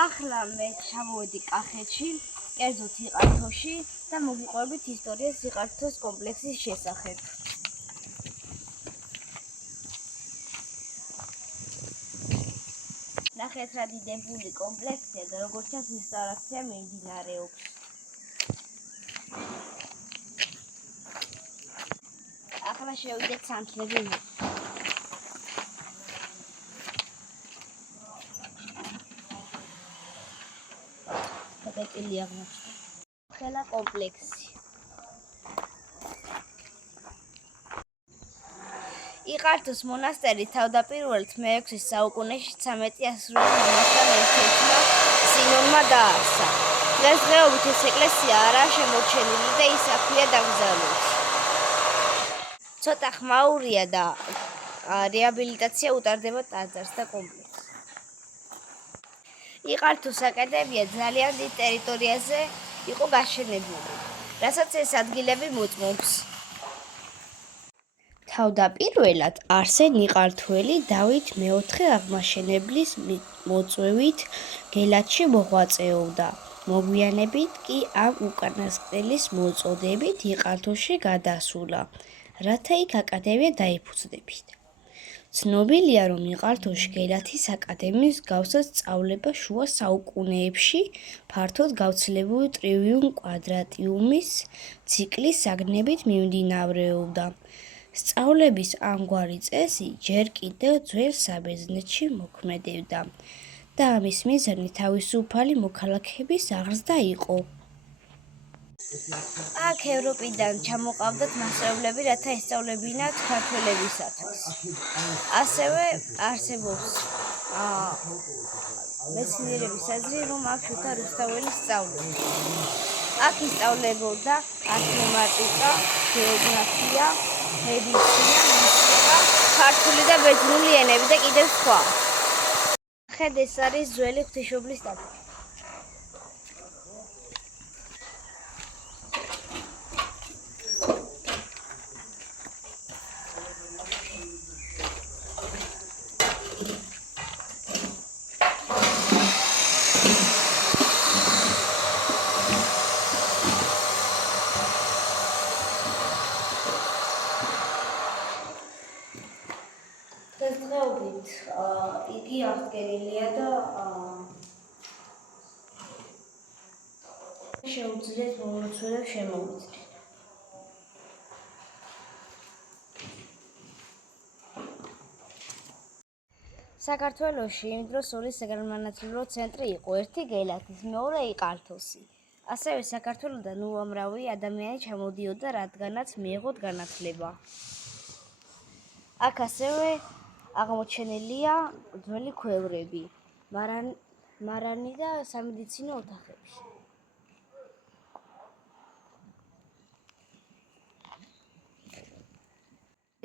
ახლა მე ჩამოვედი კახეთში, კერძოდ იყართოში და მოგიყვებით ისტორიას იყართოს კომპლექსის შესახებ. ნახეთ რა დიდებული კომპლექსია და როგორც ჩანს რესტავრაცია მიმდინარეობს. ახლა შევიდეთ სანთლები. გადაჭილი აღმოჩნდა. ხელა კომპლექსი. იყართოს მონასტერი თავდაპირველად მე-6 საუკუნეში 13 ასრული მონასტრთან ერთ-ერთმა სინონმა დააარსა. დღესდღეობით ეს ეკლესია არაა შემორჩენილი და ის აქვეა დაკრძალული. ცოტა ხმაურია და რეაბილიტაცია უტარდება ტაძარს და კომპლექსს. იყართოს აკადემია ძალიან დიდ ტერიტორიაზე იყო გაშენებული, რასაც ეს ადგილები მოწმობს. თავდაპირველად არსენ იყართველი დავით მეოთხე აღმაშენებლის მოწვევით გელათში მოღვაწეობდა. მოგვიანებით კი ამ უკანასკნელის მოწოდებით იყართოში გადასულა, რათა იქ აკადემია დაიფუძნებინა. ცნობილია, რომ იყართოში გელათის აკადემიის მსგავსად სწავლება შუა საუკუნეებში ფართოდ გავრცელებული ტრიუმ კვადრატიუმის ციკლის საგნებით მიმდინარეობდა. სწავლების ამგვარი წესი ჯერ კიდევ ძველ საბერძნეთში მოქმედებდა და ამის მიზანი თავისუფალი მოქალაქეების აღზრდა იყო. აქ ევროპიდან ჩამოყავდათ მასწავლებლები, რათა ესწავლებინათ ქართველებისათვის. ასევე არსებობს მეცნიერების აზრი, რომ აქ შუთა რუსთაველი სწავლობდა. აქ ისწავლებოდა მათემატიკა, გეოგრაფია, მედიცინა, მუსიკა, ქართული და ბერძნული ენები და კიდევ სხვა. ნახეთ, ეს არის ძველი ღვთისმშობლის ტაძარი. დღესდღეობით იგი აღდგენილია და შეუძლიათ მომლოცველებს შემოვიდნენ. საქართველოში იმ დროს ორი საგანმანათლებლო ცენტრი იყო, ერთი გელათის, მეორე იყართოსი. ასევე საქართველოდან უამრავი ადამიანი ჩამოდიოდა, რადგანაც მიეღოთ განათლება. აქ ასევე აღმოჩენილია ძველი ქვევრები, მარანი და სამედიცინო ოთახები.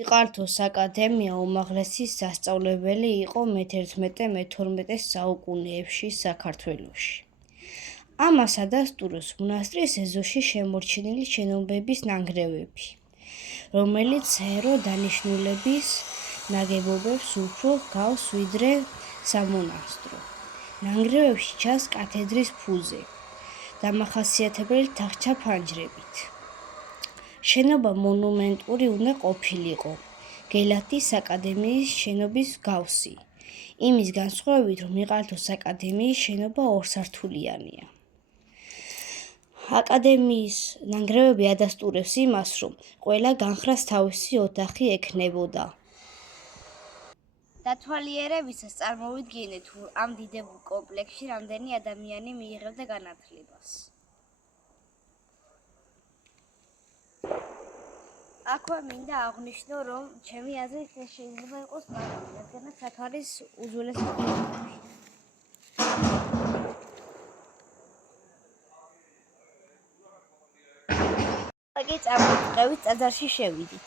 იყართოს აკადემია უმაღლესი სასწავლებელი იყო მე-11-მე-12 საუკუნეებში საქართველოში. ამას ადასტურებს მონასტრის ეზოში შემორჩენილი შენობების ნანგრევები, რომელიც ერო დანიშნულების ნაგებობებს უფრო ჰგავს ვიდრე სამონასტრო. ნანგრევებში ჩანს კათედრის ფუძე, დამახასიათებელი თახჩა ფანჯრებით. შენობა მონუმენტური უნდა ყოფილიყო, გელათის აკადემიის შენობის მსგავსი, იმის განსხვავებით, რომ იყართოს აკადემიის შენობა ორსართულიანია. აკადემიის ნანგრევები ადასტურებს იმას, რომ ყველა განხრას თავისი ოთახი ექნებოდა. დათვალიერებისას წარმოვიდგინეთ, თუ ამ დიდებულ კომპლექსში რამდენი ადამიანი მიიღებდა განათლებას. აქვე მინდა აღვნიშნო, რომ ჩემი აზრით ეს შეიძლება იყოს მარტივი, რადგანაც აქ არის უძველესი კომპლექსი. იგი წარმოვიწყებით ტაძარში შევიდით.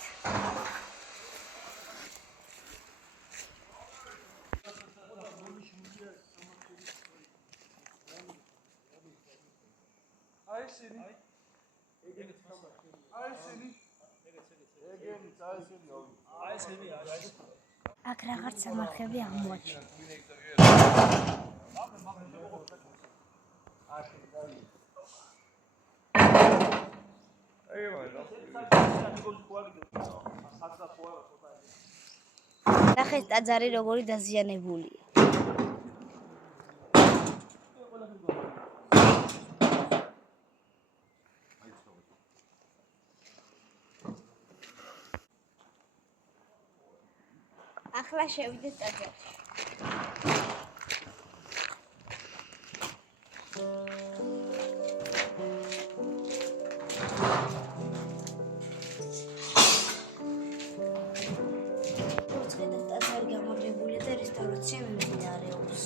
აქ რაღაც სამარხები აღმოაჩინეთ. ნახეთ ტაძარი როგორი დაზიანებულია. ახლა შევიდეთ ტაძარში. ტაძარი გამაგრებულია და რესტავრაცია მიმდინარეობს.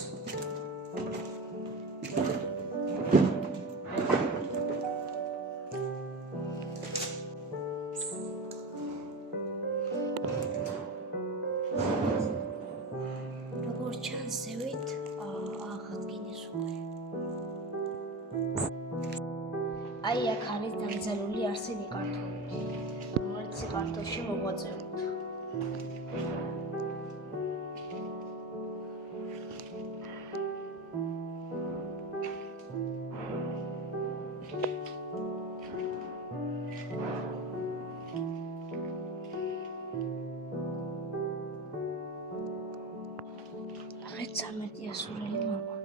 ჩანსევით აღადგინეს უკვე. აი აქ არის დაკრძალული არსენი კართულით, რომელიც საქართველოში მოღვაწეობდა. სამედიასურელი მამა.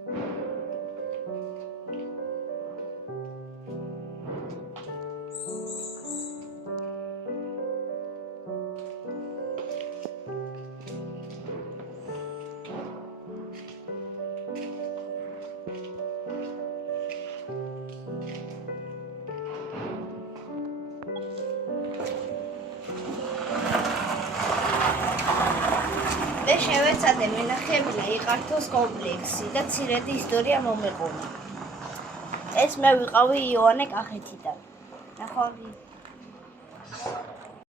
მე შევეცადე მენახებინა იყართოს კომპლექსი და მცირედი ისტორია მომეყონა. ეს მე ვიყავი იოანე კახეთიდან. ნახვამდის.